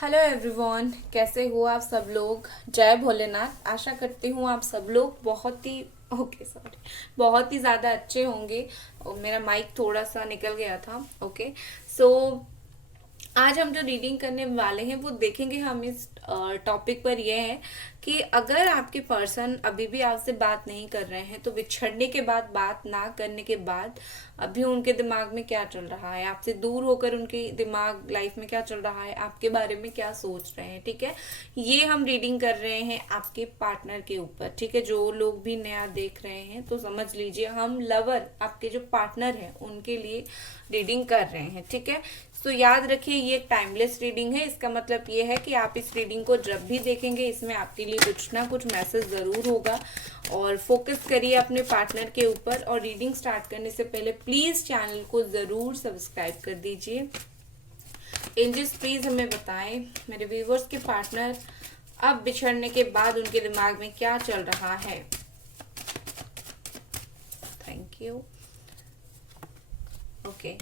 Hello everyone, कैसे हो आप सब लोग। जय भोलेनाथ। आशा करती हूँ आप सब लोग बहुत ही ज़्यादा अच्छे होंगे। और मेरा माइक थोड़ा सा निकल गया था। ओके। सो आज हम जो रीडिंग करने वाले हैं वो देखेंगे हम इस टॉपिक पर यह है कि अगर आपके पर्सन अभी भी आपसे बात नहीं कर रहे हैं तो बिछड़ने के बाद, बात ना करने के बाद अभी उनके दिमाग में क्या चल रहा है, आपसे दूर होकर उनके दिमाग लाइफ में क्या चल रहा है, आपके बारे में क्या सोच रहे हैं। ठीक है, ये हम रीडिंग कर रहे हैं आपके पार्टनर के ऊपर। ठीक है, जो लोग भी नया देख रहे हैं तो समझ लीजिए हम लवर, आपके जो पार्टनर है उनके लिए रीडिंग कर रहे हैं। ठीक है, तो याद रखिए ये एक टाइमलेस रीडिंग है। इसका मतलब ये है कि आप इस रीडिंग को जब भी देखेंगे इसमें आपके लिए कुछ ना कुछ मैसेज जरूर होगा। और फोकस करिए अपने पार्टनर के ऊपर। और रीडिंग स्टार्ट करने से पहले प्लीज चैनल को जरूर सब्सक्राइब कर दीजिए। एंजल्स प्लीज हमें बताएं मेरे व्यूवर्स के पार्टनर अब बिछड़ने के बाद उनके दिमाग में क्या चल रहा है। Thank you. ओके,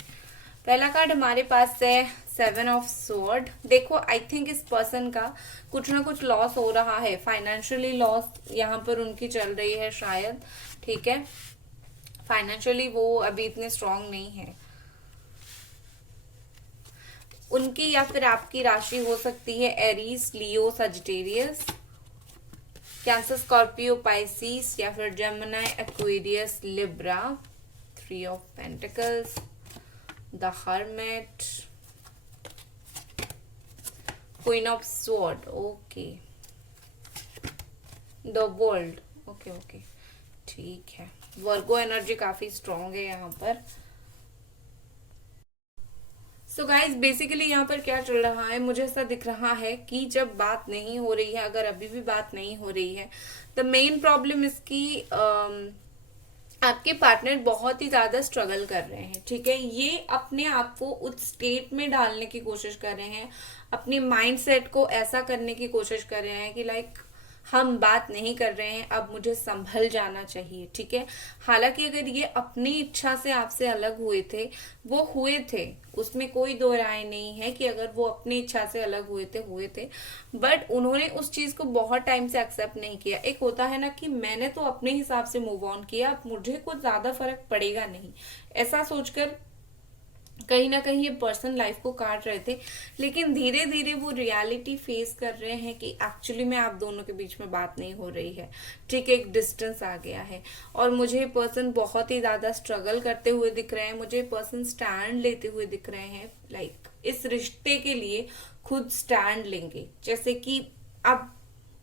पहला कार्ड हमारे पास है 7 ऑफ स्वॉर्ड। देखो, आई थिंक इस पर्सन का कुछ ना कुछ लॉस हो रहा है, फाइनेंशियली लॉस यहाँ पर उनकी चल रही है शायद। ठीक है, फाइनेंशियली वो अभी इतने स्ट्रांग नहीं है। उनकी या फिर आपकी राशि हो सकती है एरीज, लियो, सजिटेरियस, कैंसर, स्कॉर्पियो, पाइसिस या फिर Gemini, Aquarius, Libra. 3 of pentacles, the hermit, queen of sword. Okay, the world. Okay okay, ठीक है। वर्गो एनर्जी काफी स्ट्रांग है यहाँ पर। सो गाइज बेसिकली यहाँ पर क्या चल रहा है, मुझे ऐसा दिख रहा है कि जब बात नहीं हो रही है, अगर अभी भी बात नहीं हो रही है, द मेन प्रॉब्लम इसकी आपके पार्टनर बहुत ही ज्यादा स्ट्रगल कर रहे हैं। ठीक है, ये अपने आप को उस स्टेट में डालने की कोशिश कर रहे हैं, अपने माइंड सेट को ऐसा करने की कोशिश कर रहे हैं कि लाइक हम बात नहीं कर रहे हैं, अब मुझे संभल जाना चाहिए। ठीक है, हालांकि अगर ये अपनी इच्छा से आपसे अलग हुए थे, वो हुए थे, उसमें कोई दो राय नहीं है कि अगर वो अपनी इच्छा से अलग हुए थे, बट उन्होंने उस चीज को बहुत टाइम से एक्सेप्ट नहीं किया। एक होता है ना कि मैंने तो अपने हिसाब से मूव ऑन किया, मुझे कुछ ज्यादा फर्क पड़ेगा नहीं, ऐसा सोचकर कहीं ना कहीं ये पर्सन लाइफ को काट रहे थे। लेकिन धीरे धीरे वो रियलिटी फेस कर रहे हैं कि एक्चुअली में आप दोनों के बीच में बात नहीं हो रही है। ठीक है, एक डिस्टेंस आ गया है। और मुझे पर्सन बहुत ही ज्यादा स्ट्रगल करते हुए दिख रहे हैं, मुझे पर्सन स्टैंड लेते हुए दिख रहे हैं, लाइक इस रिश्ते के लिए खुद स्टैंड लेंगे। जैसे कि अब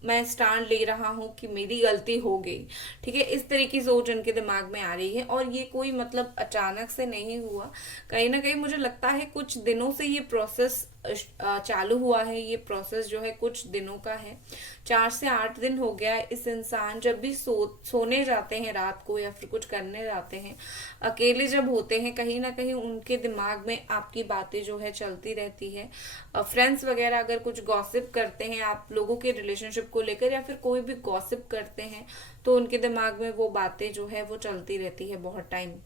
मैं स्टैंड ले रहा हूं कि मेरी गलती हो गई। ठीक है, इस तरह की सोच उनके दिमाग में आ रही है। और ये कोई मतलब अचानक से नहीं हुआ, कहीं ना कहीं मुझे लगता है कुछ दिनों से ये प्रोसेस चालू हुआ है। ये प्रोसेस जो है कुछ दिनों का है, 4 से 8 दिन हो गया है। इस इंसान जब भी सोने जाते हैं रात को या फिर कुछ करने जाते हैं, अकेले जब होते हैं, कहीं ना कहीं उनके दिमाग में आपकी बातें जो है चलती रहती है। फ्रेंड्स वगैरह अगर कुछ गॉसिप करते हैं आप लोगों के रिलेशनशिप को लेकर या फिर कोई भी गॉसिप करते हैं, तो उनके दिमाग में वो बातें जो है वो चलती रहती है बहुत टाइम।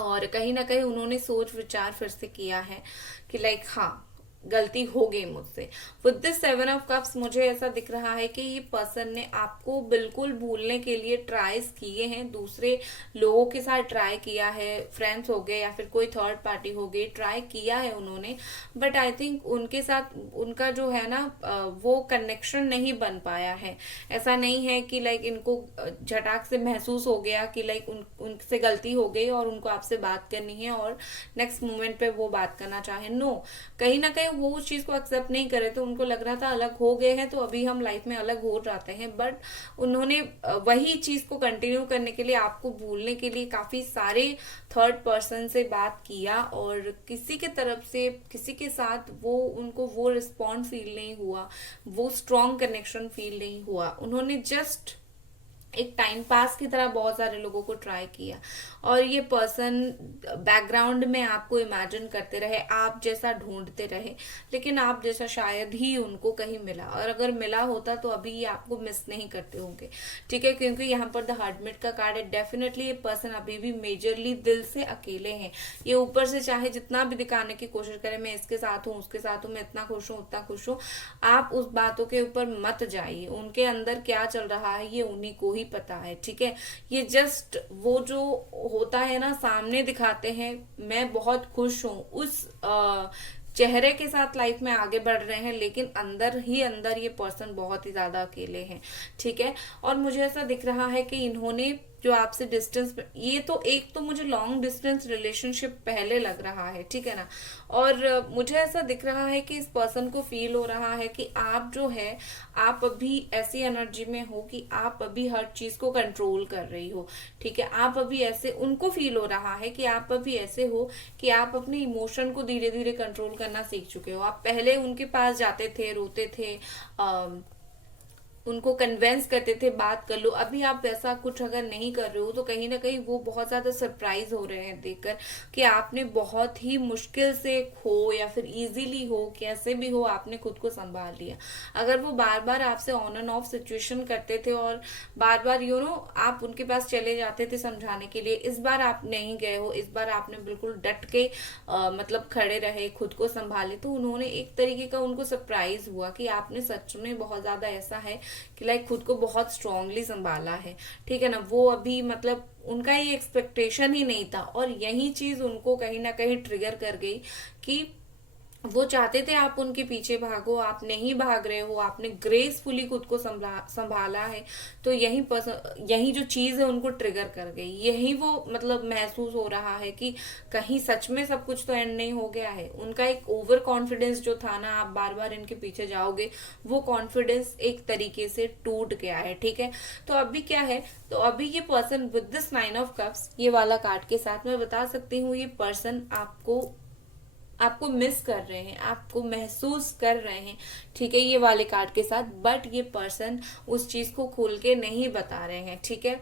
और कहीं ना कहीं उन्होंने सोच विचार फिर से किया है कि लाइक हाँ, गलती हो गई मुझसे। विद दिस 7 ऑफ कप्स मुझे ऐसा दिख रहा है कि ये पर्सन ने आपको बिल्कुल भूलने के लिए ट्राइज किए हैं, दूसरे लोगों के साथ ट्राई किया है, फ्रेंड्स हो गए या फिर कोई थर्ड पार्टी हो गई, ट्राई किया है उन्होंने। बट आई थिंक उनके साथ उनका जो है ना वो कनेक्शन नहीं बन पाया है। ऐसा नहीं है कि लाइक इनको झटाक से महसूस हो गया कि लाइक उनसे गलती हो गई और उनको आपसे बात करनी है और नेक्स्ट मोमेंट पे वो बात करना चाहे। नो, कहीं ना कहीं वो उस चीज को एक्सेप्ट नहीं करे, तो उनको लग रहा था अलग हो गए हैं तो अभी हम लाइफ में अलग हो जाते हैं। बट उन्होंने वही चीज को कंटिन्यू करने के लिए, आपको भूलने के लिए काफी सारे थर्ड पर्सन से बात किया और किसी के तरफ से किसी के साथ वो उनको वो रिस्पॉन्ड फील नहीं हुआ, वो स्ट्रॉन्ग कनेक्शन फील नहीं हुआ। उन्होंने जस्ट एक टाइम पास की तरह बहुत सारे लोगों को ट्राई किया, और ये पर्सन बैकग्राउंड में आपको इमेजिन करते रहे, आप जैसा ढूंढते रहे, लेकिन आप जैसा शायद ही उनको कहीं मिला, और अगर मिला होता तो अभी ये आपको मिस नहीं करते होंगे। ठीक है, क्योंकि यहाँ पर द हर्मिट का कार्ड है। डेफिनेटली ये पर्सन अभी भी मेजरली दिल से अकेले हैं। ये ऊपर से चाहे जितना भी दिखाने की कोशिश करे, मैं इसके साथ हूँ, उसके साथ हूँ, मैं इतना खुश हूँ, उतना खुश हूँ, आप उस बातों के ऊपर मत जाइए। उनके अंदर क्या चल रहा है ये उन्हीं को ही पता है। ठीक है, ये जस्ट वो जो होता है ना, सामने दिखाते हैं मैं बहुत खुश हूं, उस चेहरे के साथ लाइफ में आगे बढ़ रहे हैं, लेकिन अंदर ही अंदर ये पर्सन बहुत ही ज्यादा अकेले हैं। ठीक है, और मुझे ऐसा दिख रहा है कि इन्होंने जो आपसे डिस्टेंस, ये तो एक तो मुझे लॉन्ग डिस्टेंस रिलेशनशिप पहले लग रहा है। ठीक है ना, और मुझे ऐसा दिख रहा है कि इस पर्सन को फील हो रहा है कि आप जो है, आप अभी ऐसी एनर्जी में हो कि आप अभी हर चीज को कंट्रोल कर रही हो। ठीक है, आप अभी ऐसे, उनको फील हो रहा है कि आप अभी ऐसे हो कि आप अपने इमोशन को धीरे धीरे कंट्रोल करना सीख चुके हो। आप पहले उनके पास जाते थे, रोते थे, उनको कन्वेंस करते थे बात कर लो। अभी आप वैसा कुछ अगर नहीं कर रहे हो तो कहीं ना कहीं वो बहुत ज्यादा सरप्राइज हो रहे हैं देखकर कि आपने बहुत ही मुश्किल से हो या फिर इजीली हो, कैसे भी हो, आपने खुद को संभाल लिया। अगर वो बार बार आपसे ऑन एंड ऑफ सिचुएशन करते थे और बार बार आप उनके पास चले जाते थे समझाने के लिए, इस बार आप नहीं गए हो, इस बार आपने बिल्कुल डट के मतलब खड़े रहे, खुद को संभाले, तो उन्होंने एक तरीके का, उनको सरप्राइज हुआ कि आपने सच में बहुत ज्यादा ऐसा है कि लाइक खुद को बहुत स्ट्रांगली संभाला है। ठीक है ना, वो अभी मतलब उनका ये एक्सपेक्टेशन ही नहीं था, और यही चीज उनको कहीं ना कहीं ट्रिगर कर गई कि वो चाहते थे आप उनके पीछे भागो, आप नहीं भाग रहे हो, आपने ग्रेसफुली खुद को संभाला है। तो यही जो चीज है उनको ट्रिगर कर गई, यही वो मतलब महसूस हो रहा है कि कहीं सच में सब कुछ तो एंड नहीं हो गया है। उनका एक ओवर कॉन्फिडेंस जो था ना, आप बार बार इनके पीछे जाओगे, वो कॉन्फिडेंस एक तरीके से टूट गया है। ठीक है, तो अभी क्या है, तो अभी ये person with this 9 of cups, ये वाला कार्ड के साथ मैं बता सकती हूँ ये पर्सन आपको मिस कर रहे हैं, आपको महसूस कर रहे हैं। ठीक है, ये वाले कार्ड के साथ, बट ये पर्सन उस चीज को खुल के नहीं बता रहे हैं। ठीक है,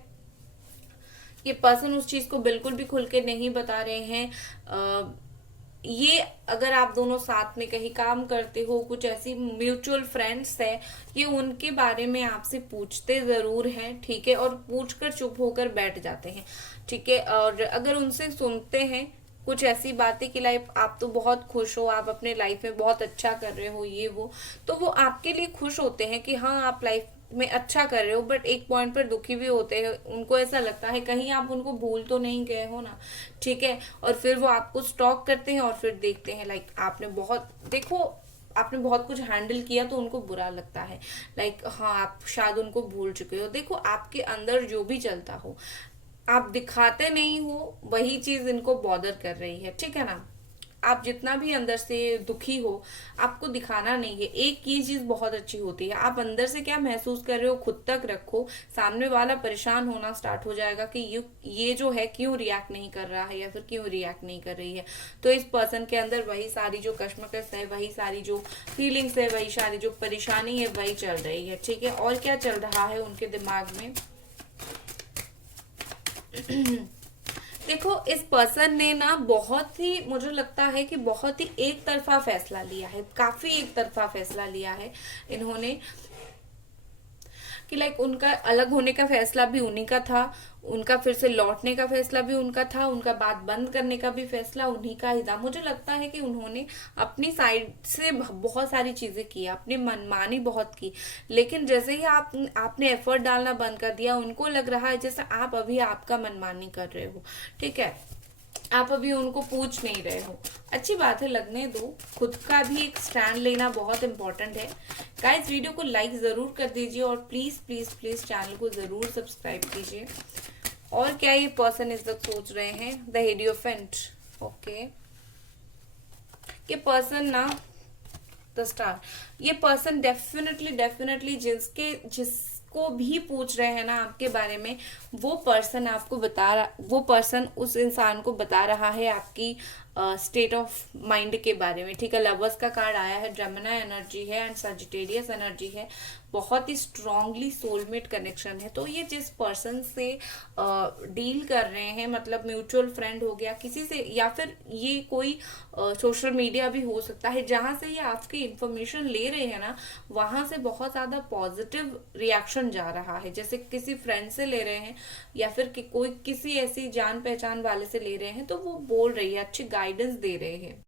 ये पर्सन उस चीज को बिल्कुल भी खुल के नहीं बता रहे हैं। ये अगर आप दोनों साथ में कहीं काम करते हो, कुछ ऐसी म्यूचुअल फ्रेंड्स है, ये उनके बारे में आपसे पूछते जरूर हैं। ठीक है, और पूछकर चुप होकर बैठ जाते हैं। ठीक है, और अगर उनसे सुनते हैं कुछ ऐसी बातें कि लाइफ आप तो बहुत खुश हो, आप अपने लाइफ में बहुत अच्छा कर रहे हो, ये वो, तो वो आपके लिए खुश होते हैं कि हाँ आप लाइफ में अच्छा कर रहे हो, बट एक पॉइंट पर दुखी भी होते हैं। उनको ऐसा लगता है कहीं आप उनको भूल तो नहीं गए हो ना। ठीक है, और फिर वो आपको स्टॉक करते हैं और फिर देखते हैं लाइक आपने बहुत कुछ हैंडल किया, तो उनको बुरा लगता है लाइक हाँ आप शायद उनको भूल चुके हो। देखो, आपके अंदर जो भी चलता हो, आप दिखाते नहीं हो, वही चीज इनको बॉदर कर रही है। ठीक है ना, आप जितना भी अंदर से दुखी हो, आपको दिखाना नहीं है। एक ये चीज बहुत अच्छी होती है, आप अंदर से क्या महसूस कर रहे हो खुद तक रखो, सामने वाला परेशान होना स्टार्ट हो जाएगा कि ये जो है क्यों रिएक्ट नहीं कर रहा है या फिर क्यों रिएक्ट नहीं कर रही है। तो इस पर्सन के अंदर वही सारी जो कश्मकश है, वही सारी जो फीलिंग्स है, वही सारी जो परेशानी है, वही चल रही है। ठीक है, और क्या चल रहा है उनके दिमाग में देखो, इस पर्सन ने ना बहुत ही, मुझे लगता है कि बहुत ही एक तरफा फैसला लिया है, काफी एक तरफा फैसला लिया है इन्होंने कि लाइक उनका अलग होने का फैसला भी उन्हीं का था, उनका फिर से लौटने का फैसला भी उनका था, उनका बात बंद करने का भी फैसला उन्हीं का ही था। मुझे लगता है कि उन्होंने अपनी साइड से बहुत सारी चीजें की, अपनी मनमानी बहुत की, लेकिन जैसे ही आपने एफर्ट डालना बंद कर दिया, उनको लग रहा है जैसे आप अभी आपका मनमानी कर रहे हो। ठीक है, आप अभी उनको पूछ नहीं रहे हो। अच्छी बात है, लगने दो, खुद का भी एक स्टैंड लेना बहुत इंपॉर्टेंट है। गाइस, वीडियो को लाइक जरूर कर दीजिए और प्लीज प्लीज प्लीज चैनल को जरूर सब्सक्राइब कीजिए। और क्या ये पर्सन इस वक्त सोच रहे हैं, द हेडियोफेंट। ओके, ये पर्सन ना, द स्टार, ये पर्सन डेफिनेटली जिसको भी पूछ रहे हैं ना आपके बारे में, वो पर्सन उस इंसान को बता रहा है आपकी स्टेट ऑफ माइंड के बारे में, ठीक है। लवर्स का कार्ड आया है, जेमिनी एनर्जी है एंड सजिटेरियस एनर्जी है, बहुत ही स्ट्रांगली सोलमेट कनेक्शन है। तो ये जिस पर्सन से डील कर रहे हैं, मतलब म्यूचुअल फ्रेंड हो गया किसी से, या फिर ये कोई सोशल मीडिया भी हो सकता है, जहां से ये आपकी इंफॉर्मेशन ले रहे हैं ना, वहां से बहुत ज्यादा पॉजिटिव रिएक्शन जा रहा है। जैसे किसी फ्रेंड से ले रहे हैं या फिर कोई किसी ऐसी जान पहचान वाले से ले रहे हैं, तो वो बोल रही है, अच्छी गाइडेंस दे रहे हैं।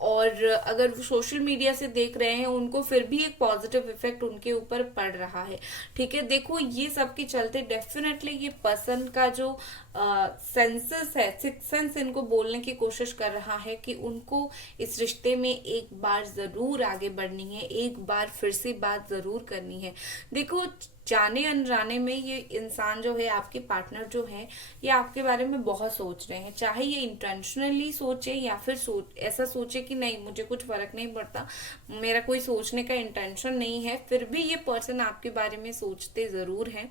और अगर वो सोशल मीडिया से देख रहे हैं, उनको फिर भी एक पॉजिटिव इफेक्ट उनके ऊपर पड़ रहा है, ठीक है। देखो ये सब के चलते डेफिनेटली ये पर्सन का जो सेंसेस है, सिक्स सेंस इनको बोलने की कोशिश कर रहा है कि उनको इस रिश्ते में एक बार जरूर आगे बढ़नी है, एक बार फिर से बात जरूर करनी है। देखो जाने अनजाने में ये इंसान जो है, आपके पार्टनर जो है, ये आपके बारे में बहुत सोच रहे हैं, चाहे ये इंटेंशनली सोचे या फिर ऐसा सोचे कि नहीं मुझे कुछ फर्क नहीं पड़ता, मेरा कोई सोचने का इंटेंशन नहीं है, फिर भी ये पर्सन आपके बारे में सोचते जरूर हैं,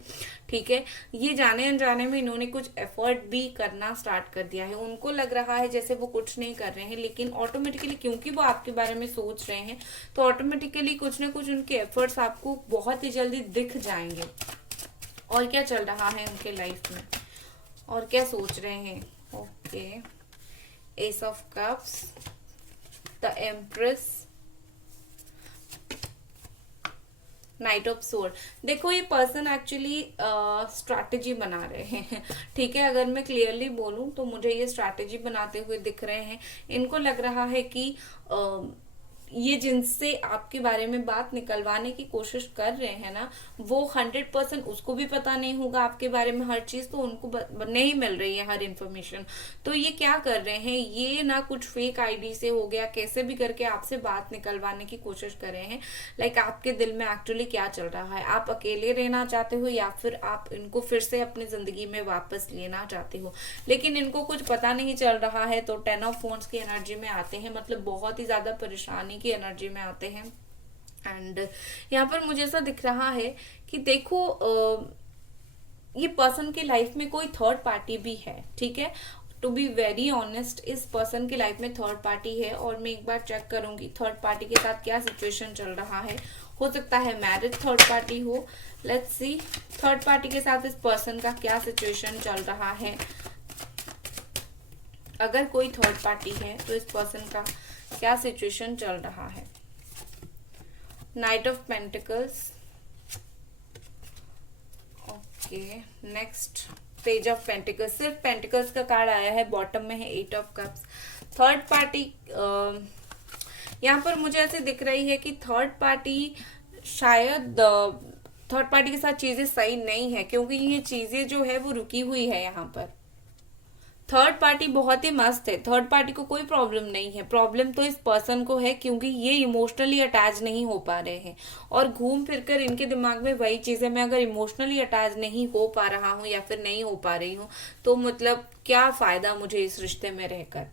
ठीक है। ये जाने अनजाने में इन्होंने कुछ एफर्ट भी करना स्टार्ट कर दिया है। उनको लग रहा है जैसे वो कुछ नहीं कर रहे हैं, लेकिन ऑटोमेटिकली क्योंकि वो आपके बारे में सोच रहे हैं, तो ऑटोमेटिकली कुछ ना कुछ उनके एफर्ट्स आपको बहुत ही जल्दी दिख जाएंगे। और क्या चल रहा है उनके लाइफ में, और क्या सोच रहे हैं। Okay, S of cups, the empress, night of sword. देखो ये पर्सन एक्चुअली स्ट्रैटेजी बना रहे हैं, ठीक है। अगर मैं क्लियरली बोलूं तो मुझे ये स्ट्रैटेजी बनाते हुए दिख रहे हैं। इनको लग रहा है कि ये जिनसे आपके बारे में बात निकलवाने की कोशिश कर रहे हैं ना, वो 100% उसको भी पता नहीं होगा आपके बारे में हर चीज, तो उनको नहीं मिल रही है हर इन्फॉर्मेशन। तो ये क्या कर रहे हैं, ये ना कुछ फेक आईडी से हो गया, कैसे भी करके आपसे बात निकलवाने की कोशिश कर रहे हैं। लाइक आपके दिल में एक्चुअली क्या चल रहा है, आप अकेले रहना चाहते हो या फिर आप इनको फिर से अपनी जिंदगी में वापस लेना चाहते हो, लेकिन इनको कुछ पता नहीं चल रहा है। तो 10 ऑफ वॉन्ड्स की एनर्जी में आते हैं, मतलब बहुत ही ज्यादा परेशानी की एनर्जी में आते हैं। एंड यहाँ पर मुझे ऐसा दिख रहा है कि देखो ये पर्सन की लाइफ में कोई थर्ड पार्टी भी है, ठीक है। टू बी वेरी ऑनेस्ट, इस पर्सन की लाइफ में थर्ड पार्टी है, और मैं एक बार चेक करूंगी थर्ड पार्टी के साथ क्या सिचुएशन चल रहा है। हो सकता है मैरिज थर्ड पार्टी हो। लेट्स सी थर्ड पार्टी के साथ इस पर्सन का क्या सिचुएशन चल रहा है। अगर कोई थर्ड पार्टी है तो इस पर्सन का क्या सिचुएशन चल रहा है। Night of pentacles, okay. Next page of pentacles, सिर्फ पेंटिकल्स का कार्ड आया है, बॉटम में है 8 ऑफ कप्स। थर्ड पार्टी यहाँ पर मुझे ऐसे दिख रही है कि थर्ड पार्टी शायद थर्ड पार्टी के साथ चीजें सही नहीं है, क्योंकि ये चीजें जो है वो रुकी हुई है। यहाँ पर थर्ड पार्टी बहुत ही मस्त है, थर्ड पार्टी को कोई प्रॉब्लम नहीं है। प्रॉब्लम तो इस पर्सन को है, क्योंकि ये इमोशनली अटैच नहीं हो पा रहे हैं, और घूम फिर कर इनके दिमाग में वही चीजें, मैं अगर इमोशनली अटैच नहीं हो पा रहा हूँ या फिर नहीं हो पा रही हूँ, तो मतलब क्या फायदा मुझे इस रिश्ते में रहकर।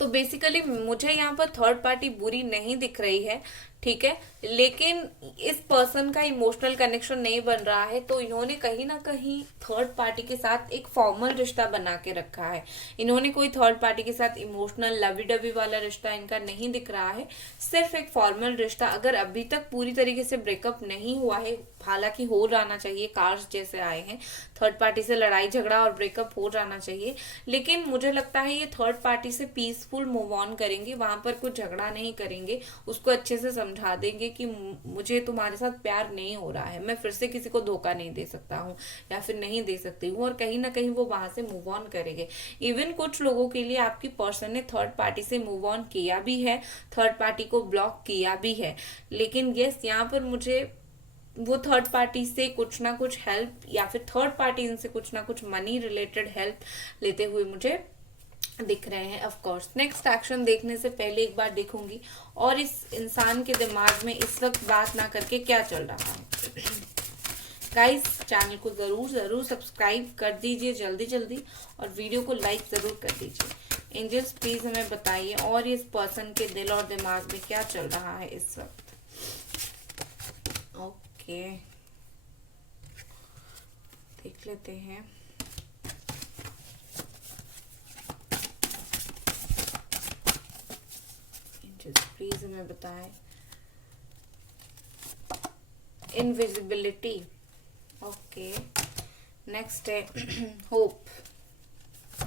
तो बेसिकली मुझे यहाँ पर थर्ड पार्टी बुरी नहीं दिख रही है, ठीक है, लेकिन इस पर्सन का इमोशनल कनेक्शन नहीं बन रहा है, तो इन्होंने कहीं ना कहीं थर्ड पार्टी के साथ एक फॉर्मल रिश्ता बना के रखा है। इन्होंने कोई थर्ड पार्टी के साथ इमोशनल लवी डबी वाला रिश्ता इनका नहीं दिख रहा है, सिर्फ एक फॉर्मल रिश्ता। अगर अभी तक पूरी तरीके से ब्रेकअप नहीं हुआ है, हालांकि हो जाना चाहिए, कार्ड्स जैसे आए हैं, थर्ड पार्टी से लड़ाई झगड़ा और ब्रेकअप हो जाना चाहिए, लेकिन मुझे लगता है ये थर्ड पार्टी से पीसफुल मूव ऑन करेंगे, वहां पर कुछ झगड़ा नहीं करेंगे, उसको अच्छे से समझा देंगे कि मुझे तुम्हारे साथ प्यार नहीं हो रहा है, मैं फिर से किसी को धोखा नहीं दे सकता हूँ या फिर नहीं दे सकती हूँ, और कहीं ना कहीं वो वहां से मूव ऑन करेंगे। इवन कुछ लोगों के लिए आपकी पर्सन ने थर्ड पार्टी से मूव ऑन किया भी है, थर्ड पार्टी को ब्लॉक किया भी है, लेकिन यस यहाँ पर मुझे वो थर्ड पार्टी से कुछ ना कुछ हेल्प, या फिर थर्ड पार्टी इनसे कुछ ना कुछ मनी रिलेटेड हेल्प लेते हुए मुझे दिख रहे हैं। ऑफ कोर्स नेक्स्ट एक्शन देखने से पहले एक बार देखूंगी और इस इंसान के दिमाग में इस वक्त बात ना करके क्या चल रहा है। गाइस चैनल को जरूर सब्सक्राइब कर दीजिए जल्दी जल्दी, और वीडियो को लाइक जरूर कर दीजिए। एंजल्स प्लीज हमें बताइए और इस पर्सन के दिल और दिमाग में क्या चल रहा है इस वक्त। ओके देख लेते हैं। मैसेजेस प्लीज हमें बताएं। Invisibility, okay. नेक्स्ट है होप,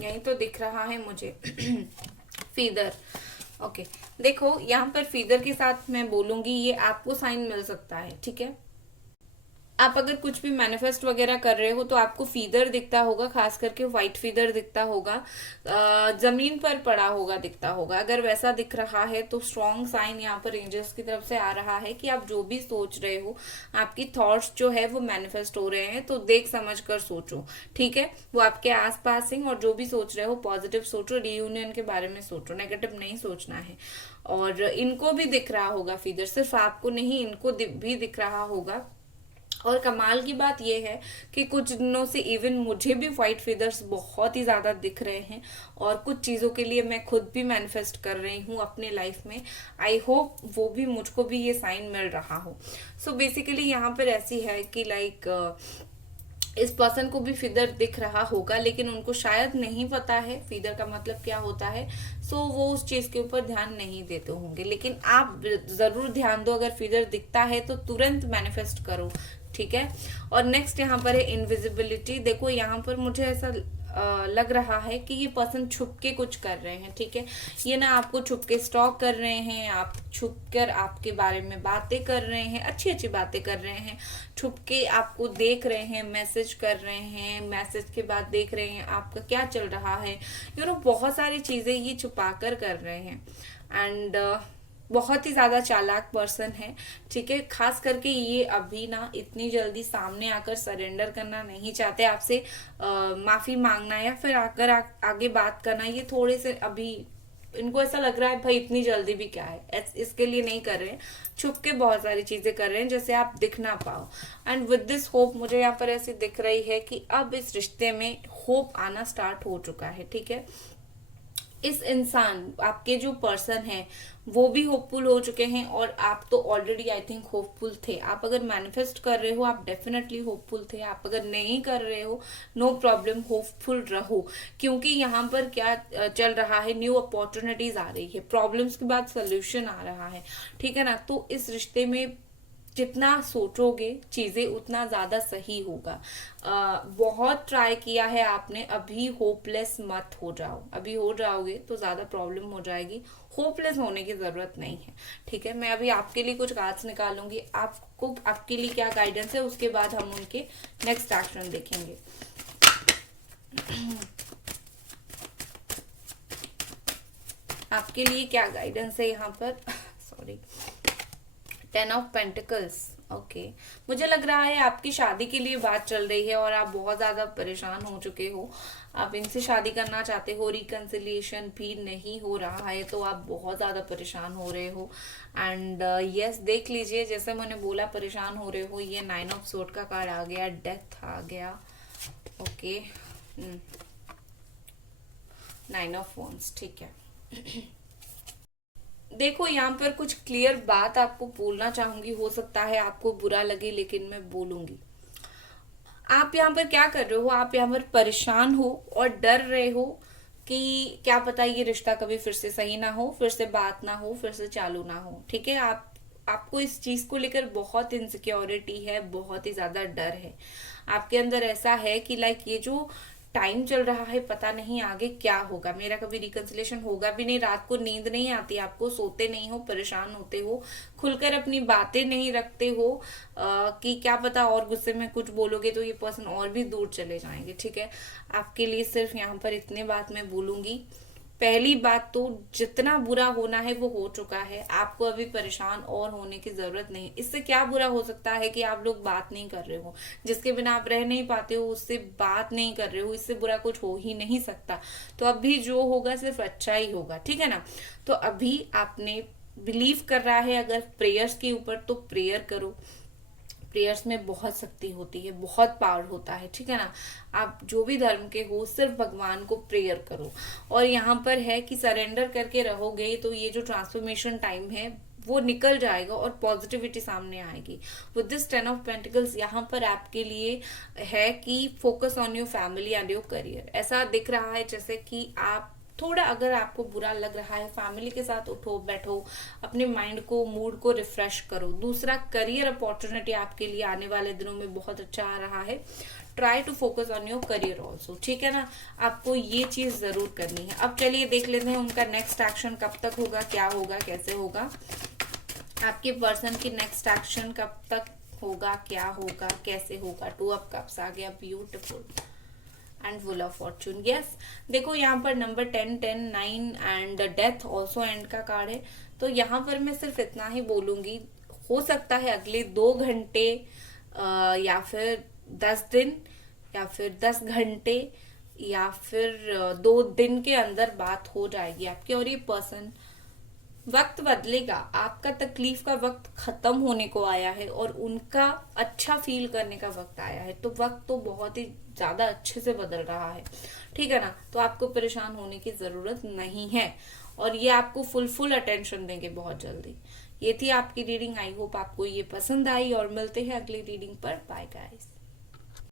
यही तो दिख रहा है मुझे। Feather, okay. देखो यहाँ पर फीदर के साथ मैं बोलूंगी ये आपको साइन मिल सकता है, ठीक है। आप अगर कुछ भी मैनिफेस्ट वगैरह कर रहे हो तो आपको फीदर दिखता होगा, खास करके व्हाइट फीदर दिखता होगा, जमीन पर पड़ा होगा दिखता होगा। अगर वैसा दिख रहा है तो स्ट्रॉन्ग साइन यहाँ पर एंजल्स की तरफ से आ रहा है कि आप जो भी सोच रहे हो, आपकी थॉट्स जो है वो मैनिफेस्ट हो रहे हैं, तो देख समझ कर सोचो, ठीक है। वो आपके आसपास हैं और जो भी सोच रहे हो पॉजिटिव सोचो, रियूनियन के बारे में सोचो, नेगेटिव नहीं सोचना है। और इनको भी दिख रहा होगा फीदर, सिर्फ आपको नहीं, इनको भी दिख रहा होगा। और कमाल की बात यह है कि कुछ दिनों से इवन मुझे भी व्हाइट फेदर्स बहुत ही ज्यादा दिख रहे हैं और कुछ चीजों के लिए मैं खुद भी मैनिफेस्ट कर रही हूँ अपने लाइफ में। आई होप वो भी, मुझको भी ये साइन मिल रहा हो। सो बेसिकली यहाँ पर ऐसी है कि लाइक इस पर्सन को भी फिदर दिख रहा होगा, लेकिन उनको शायद नहीं पता है फिदर का मतलब क्या होता है। सो वो उस चीज के ऊपर ध्यान नहीं देते होंगे, लेकिन आप जरूर ध्यान दो। अगर फिदर दिखता है तो तुरंत मैनिफेस्ट करो, ठीक है। और नेक्स्ट यहाँ पर है इनविजिबिलिटी। देखो यहाँ पर मुझे ऐसा लग रहा है कि ये पर्सन छुप के कुछ कर रहे हैं, ठीक है। ये ना आपको छुप के स्टॉक कर रहे हैं, आप छुप कर आपके बारे में बातें कर रहे हैं, अच्छी अच्छी बातें कर रहे हैं, छुप के आपको देख रहे हैं, मैसेज कर रहे हैं, मैसेज के बाद देख रहे हैं आपका क्या चल रहा है। बहुत सारी चीजें ये छुपा कर रहे हैं। एंड बहुत ही ज्यादा चालाक पर्सन है, ठीक है। खास करके ये अभी ना इतनी जल्दी सामने आकर सरेंडर करना नहीं चाहते, आपसे माफी मांगना या फिर आकर आगे बात करना, ये थोड़े से अभी इनको ऐसा लग रहा है भाई इतनी जल्दी भी क्या है, इसके लिए नहीं कर रहे हैं। छुप के बहुत सारी चीजें कर रहे हैं जैसे आप दिख ना पाओ। एंड विद दिस होप मुझे यहाँ पर ऐसी दिख रही है कि अब इस रिश्ते में होप आना स्टार्ट हो चुका है, ठीक है। इस इंसान, आपके जो पर्सन है वो भी होपफुल हो चुके हैं और आप तो ऑलरेडी आई थिंक होपफुल थे। आप अगर मैनिफेस्ट कर रहे हो आप डेफिनेटली होपफुल थे, आप अगर नहीं कर रहे हो नो प्रॉब्लम, होपफुल रहो। क्योंकि यहाँ पर क्या चल रहा है, न्यू अपॉर्चुनिटीज आ रही है, प्रॉब्लम्स के बाद सोल्यूशन आ रहा है, ठीक है ना। तो इस रिश्ते में जितना सोचोगे चीजें उतना ज्यादा सही होगा। बहुत ट्राई किया है आपने, अभी होपलेस मत हो जाओ, अभी हो जाओगे तो ज्यादा प्रॉब्लम हो जाएगी। होपलेस होने की जरूरत नहीं है, ठीक है। मैं अभी आपके लिए कुछ कार्ड्स निकालूंगी, आपको आपके लिए क्या गाइडेंस है, उसके बाद हम उनके नेक्स्ट एक्शन देखेंगे। आपके लिए क्या गाइडेंस है यहाँ पर, सॉरी, 10 ऑफ पेंटिकल्स, ओके। मुझे लग रहा है आपकी शादी के लिए बात चल रही है और आप बहुत ज्यादा परेशान हो चुके हो, आप इनसे शादी करना चाहते हो, रिकंसिलिएशन भी नहीं हो रहा है, तो आप बहुत ज्यादा परेशान हो रहे हो। एंड यस, देख लीजिए जैसे मैंने बोला परेशान हो रहे हो, ये 9 ऑफ सोर्ड का कार्ड आ गया, डेथ आ गया, ओके, 9 ऑफ वॉन्ड्स, ठीक है। देखो यहाँ पर कुछ क्लियर बात आपको बोलना चाहूंगी, हो सकता है आपको बुरा लगे लेकिन मैं बोलूंगी। आप यहाँ पर क्या कर रहे हो, आप यहाँ पर परेशान हो और डर रहे हो कि क्या पता ये रिश्ता कभी फिर से सही ना हो, फिर से बात ना हो, फिर से चालू ना हो, ठीक है। आपको इस चीज को लेकर बहुत इनसिक्योरिटी है, बहुत ही ज्यादा डर है आपके अंदर। ऐसा है कि लाइक ये जो टाइम चल रहा है पता नहीं आगे क्या होगा, मेरा कभी रिकंसिलेशन होगा भी नहीं, रात को नींद नहीं आती आपको, सोते नहीं हो, परेशान होते हो, खुलकर अपनी बातें नहीं रखते हो, कि क्या पता और गुस्से में कुछ बोलोगे तो ये पर्सन और भी दूर चले जाएंगे, ठीक है। आपके लिए सिर्फ यहाँ पर इतने बात मैं बोलूंगी। पहली बात तो जितना बुरा होना है वो हो चुका है, आपको अभी परेशान और होने की जरूरत नहीं। इससे क्या बुरा हो सकता है कि आप लोग बात नहीं कर रहे हो, जिसके बिना आप रह नहीं पाते हो उससे बात नहीं कर रहे हो, इससे बुरा कुछ हो ही नहीं सकता। तो अभी जो होगा सिर्फ अच्छा ही होगा, ठीक है ना। तो अभी आपने बिलीव कर रहा है अगर प्रेयर्स के ऊपर, तो प्रेयर करो। प्रेयर्स में बहुत शक्ति होती है, बहुत पावर होता है, ठीक है ना। आप जो भी धर्म के हो सिर्फ भगवान को प्रेयर करो। और यहाँ पर है कि सरेंडर करके रहोगे तो ये जो ट्रांसफॉर्मेशन टाइम है वो निकल जाएगा और पॉजिटिविटी सामने आएगी। विद दिस 10 ऑफ पेंटिकल्स यहाँ पर आपके लिए है कि focus on your family and your career. ऐसा दिख रहा है जैसे कि आप थोड़ा अगर आपको बुरा लग रहा है, फैमिली के साथ उठो बैठो, अपने माइंड को, मूड को रिफ्रेश करो। दूसरा, करियर अपॉर्चुनिटी आपके लिए आने वाले दिनों में बहुत अच्छा आ रहा है। Try to focus on your career also, ठीक है ना, आपको ये चीज जरूर करनी है। अब चलिए देख लेते हैं उनका नेक्स्ट एक्शन कब तक होगा, क्या होगा, कैसे होगा। आपके पर्सन की नेक्स्ट एक्शन कब तक होगा, क्या होगा, कैसे होगा। 2 ऑफ कप्स आ गया, beautiful, and wheel of fortune. Yes, देखो यहाँ पर number 10, 10, 9 and death also end का कार्ड है। तो यहाँ पर मैं सिर्फ इतना ही बोलूंगी, हो सकता है अगले 2 घंटे या फिर 10 दिन या फिर 10 घंटे या फिर 2 दिन के अंदर बात हो जाएगी आपकी और ये पर्सन। वक्त बदलेगा, आपका तकलीफ का वक्त खत्म होने को आया है और उनका अच्छा फील करने का वक्त आया है। तो वक्त तो बहुत ही ज्यादा अच्छे से बदल रहा है, ठीक है ना। तो आपको परेशान होने की जरूरत नहीं है और ये आपको फुल अटेंशन देंगे बहुत जल्दी। ये थी आपकी रीडिंग। आई होप आपको ये पसंद आई और मिलते हैं अगली रीडिंग पर। Bye guys.